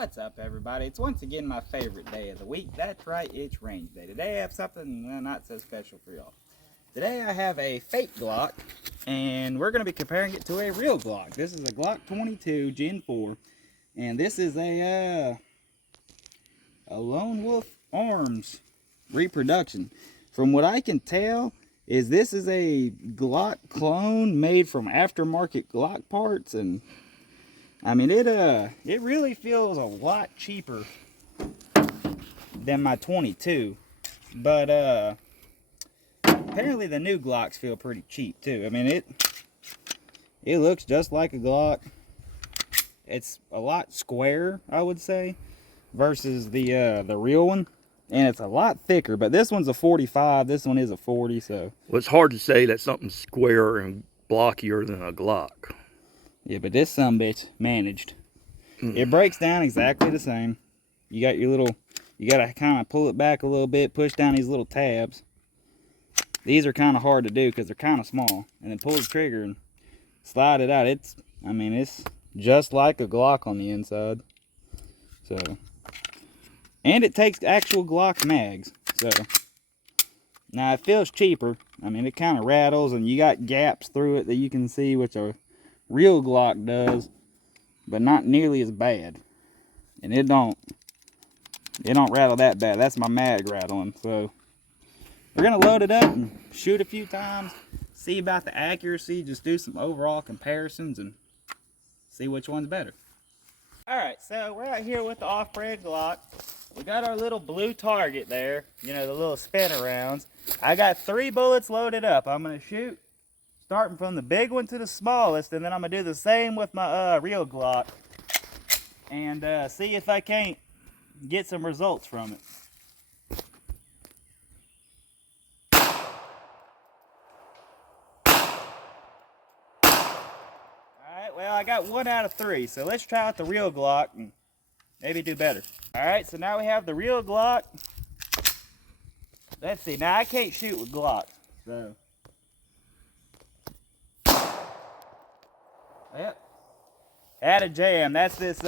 What's up, everybody? It's once again my favorite day of the week. That's right, it's range day. Today I have something not so special for y'all. Today I have a fake Glock, and we're going to be comparing it to a real Glock. This is a Glock 22 Gen 4, and this is a Lone Wolf Arms reproduction. From what I can tell, this is a Glock clone made from aftermarket Glock parts, and I mean, it really feels a lot cheaper than my 22, but apparently the new Glocks feel pretty cheap too. I mean, it looks just like a Glock. It's a lot squarer, I would say, versus the real one, and it's a lot thicker. But this one's a 45. This one is a 40. So well, it's hard to say that something's squarer and blockier than a Glock. yeah, but this sumbitch managed. It breaks down exactly the same. You got your little, you gotta kind of pull it back a little bit, push down these little tabs. These are kind of hard to do because they're kind of small. And then pull the trigger and slide it out. I mean, it's just like a Glock on the inside. So, and it takes actual Glock mags. So, now it feels cheaper. I mean, it kind of rattles and you got gaps through it that you can see, which a real Glock does, but not nearly as bad. And it don't rattle that bad. That's my mag rattling. So we're gonna load it up and shoot a few times, see about the accuracy, just do some overall comparisons and see which one's better. Alright, so we're out here with the off-brand Glock. We got our little blue target there, you know, the little spinner rounds. I got 3 bullets loaded up. I'm gonna shoot starting from the big one to the smallest, and then I'm gonna do the same with my real Glock and see if I can't get some results from it. Alright, well, I got 1 out of 3, so let's try out the real Glock and maybe do better. Alright, so now we have the real Glock. Let's see, now I can't shoot with Glock, so. Yep. Had a jam. That's this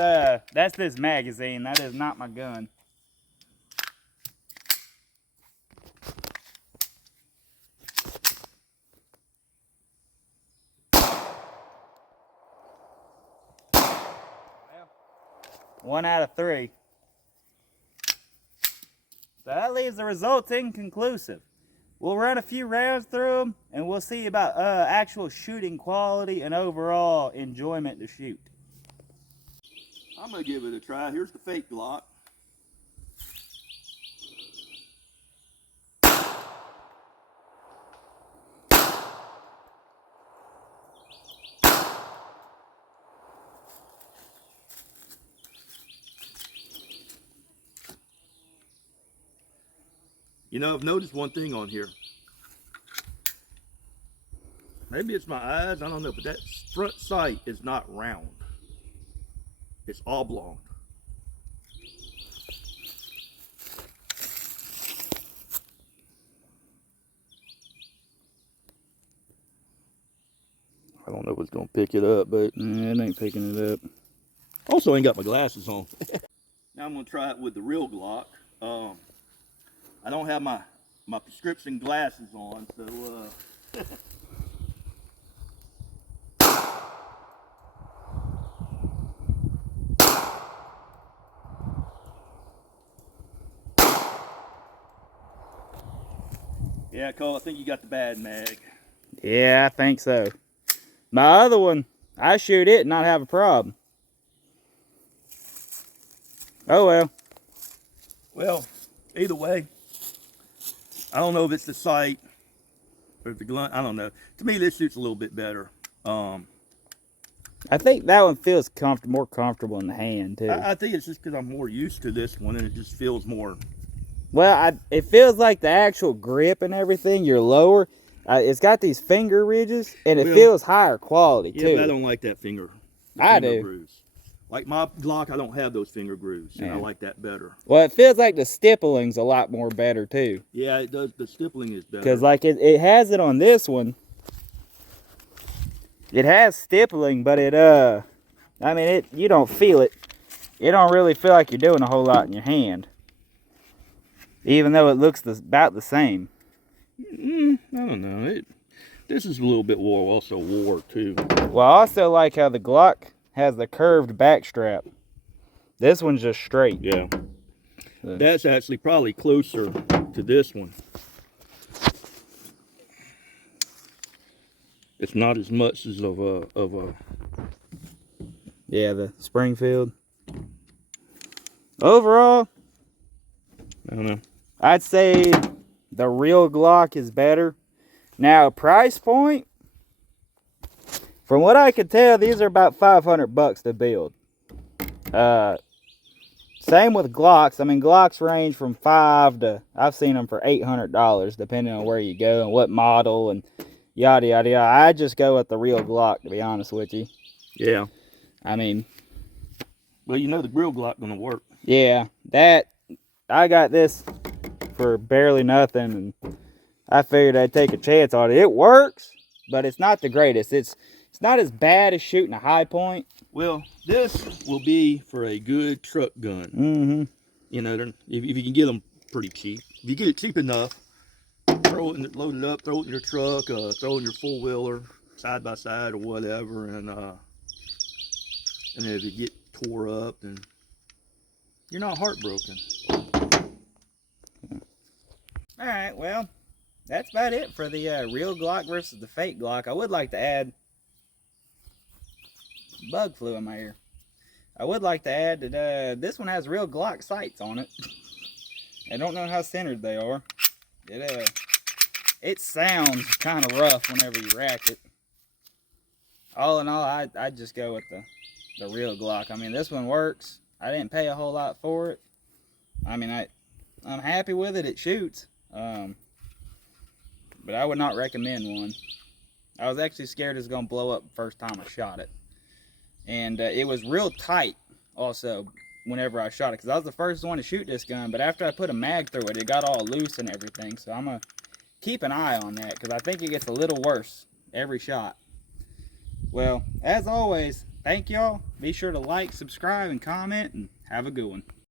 magazine. That is not my gun. Well, 1 out of 3. So that leaves the results inconclusive. We'll run a few rounds through them, and we'll see about actual shooting quality and overall enjoyment to shoot. I'm going to give it a try. Here's the fake Glock. You know, I've noticed one thing on here. Maybe it's my eyes, I don't know, but that front sight is not round. It's oblong. I don't know if it's gonna pick it up, but it ain't picking it up. Also ain't got my glasses on. Now I'm gonna try it with the real Glock. I don't have my prescription glasses on, so yeah, Cole, I think you got the bad mag. Yeah, I think so. My other one, I shoot it and not have a problem. Oh well. Well, either way, I don't know if it's the sight or the gun. I don't know. To me, this shoots a little bit better. I think that one feels more comfortable in the hand too. I think it's just because I'm more used to this one, and it just feels more. Well, it feels like the actual grip and everything, you're lower. It's got these finger ridges, and it feels higher quality too. Yeah, but I don't like that finger. I do. Grooves. Like my Glock, I don't have those finger grooves, and I like that better. Well, it feels like the stippling's a lot more better too. Yeah, it does. The stippling is better. Because like it has it on this one. It has stippling, but I mean, you don't feel it. it don't really feel like you're doing a whole lot in your hand. Even though it looks about the same. I don't know. This is a little bit also wore too. Well, I also like how the Glock has the curved back strap. This one's just straight. Yeah. That's actually probably closer to this one. It's not as much as of a. Yeah, the Springfield. Overall, I don't know. I'd say the real Glock is better. Now, price point, from what I could tell, these are about $500 to build. Same with Glocks. I mean, Glocks range from $500 to, I've seen them for $800, depending on where you go and what model and yada yada yada. I just go with the real Glock, to be honest with you. Yeah. I mean, well, you know the real Glock gonna work. Yeah, I got this for barely nothing, and I figured I'd take a chance on it. It works, but it's not the greatest. It's not as bad as shooting a high point. Well, this will be for a good truck gun. Mm-hmm. You know, if you can get them pretty cheap. If you get it cheap enough, load it up, throw it in your truck, throw it in your four-wheeler, side by side or whatever, and if you get tore up, then you're not heartbroken. All right, well, that's about it for the real Glock versus the fake Glock. I would like to add, bug flew in my ear. I would like to add that this one has real Glock sights on it. I don't know how centered they are. It sounds kind of rough whenever you rack it. All in all, I'd just go with the real Glock. I mean, this one works. I didn't pay a whole lot for it. I mean, I'm happy with it. It shoots. But I would not recommend one. I was actually scared it was going to blow up the first time I shot it. And it was real tight also whenever I shot it, because I was the first one to shoot this gun, but after I put a mag through it, it got all loose and everything. So I'm going to keep an eye on that, because I think it gets a little worse every shot. Well, as always, thank y'all. Be sure to like, subscribe, and comment, and have a good one.